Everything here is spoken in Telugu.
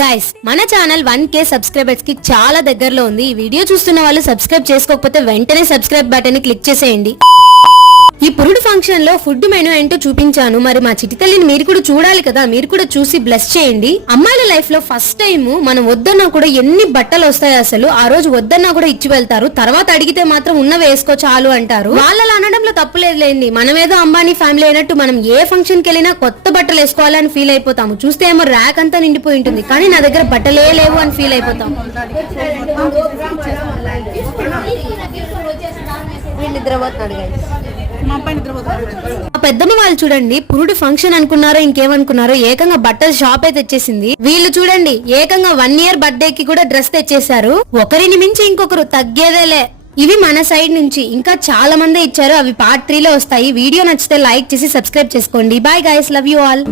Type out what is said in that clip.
గైస్ మన ఛానల్ 1K సబ్స్క్రైబర్స్ కి చాలా దగ్గరలో ఉంది. ఈ వీడియో చూస్తున్న వాళ్ళు సబ్స్క్రైబ్ చేసుకోకపోతే వెంటనే సబ్స్క్రైబ్ బటన్ ని క్లిక్ చేసేయండి. ఈ పురుడు ఫంక్షన్ లో ఫుడ్ మెనూ ఏంటో చూపించాను. మరి మా చిట్టి తల్లిని మీరు కూడా చూడాలి కదా, మీరు కూడా చూసి బ్లెస్ చేయండి. అమ్మాయిల లైఫ్ లో ఫస్ట్ టైం మనం వద్దన్నా కూడా ఎన్ని బట్టలు వస్తాయి అసలు. ఆ రోజు వద్దన్నా కూడా ఇచ్చి వెళ్తారు, తర్వాత అడిగితే మాత్రం ఉన్న వేసుకో చాలు అంటారు. వాళ్ళలా అనడంలో తప్పులేదులేండి. మనమేదో అంబానీ ఫ్యామిలీ అయినట్టు మనం ఏ ఫంక్షన్ కి వెళ్ళినా కొత్త బట్టలు వేసుకోవాలని ఫీల్ అయిపోతాము. చూస్తే ఏమో ర్యాక్ అంతా నిండిపోయి ఉంటుంది, కానీ నా దగ్గర బట్టలే లేవు అని ఫీల్ అయిపోతాం. మా పెద్దమ్మ వాళ్ళు చూడండి, పురుడు ఫంక్షన్ అనుకున్నారో ఇంకేమనుకున్నారో ఏకంగా బట్టల షాప్ అయితే తెచ్చేసింది. వీళ్ళు చూడండి ఏకంగా 1 year బర్త్డే కి కూడా డ్రెస్ తెచ్చేశారు. ఒకరిని మించి ఇంకొకరు తగ్గేదేలే. ఇవి మన సైడ్ నుంచి ఇంకా చాలా మంది ఇచ్చారు. అవి పార్ట్ 3 లో వస్తాయి. వీడియో నచ్చితే లైక్ చేసి సబ్స్క్రైబ్ చేసుకోండి. Bye guys, love you all.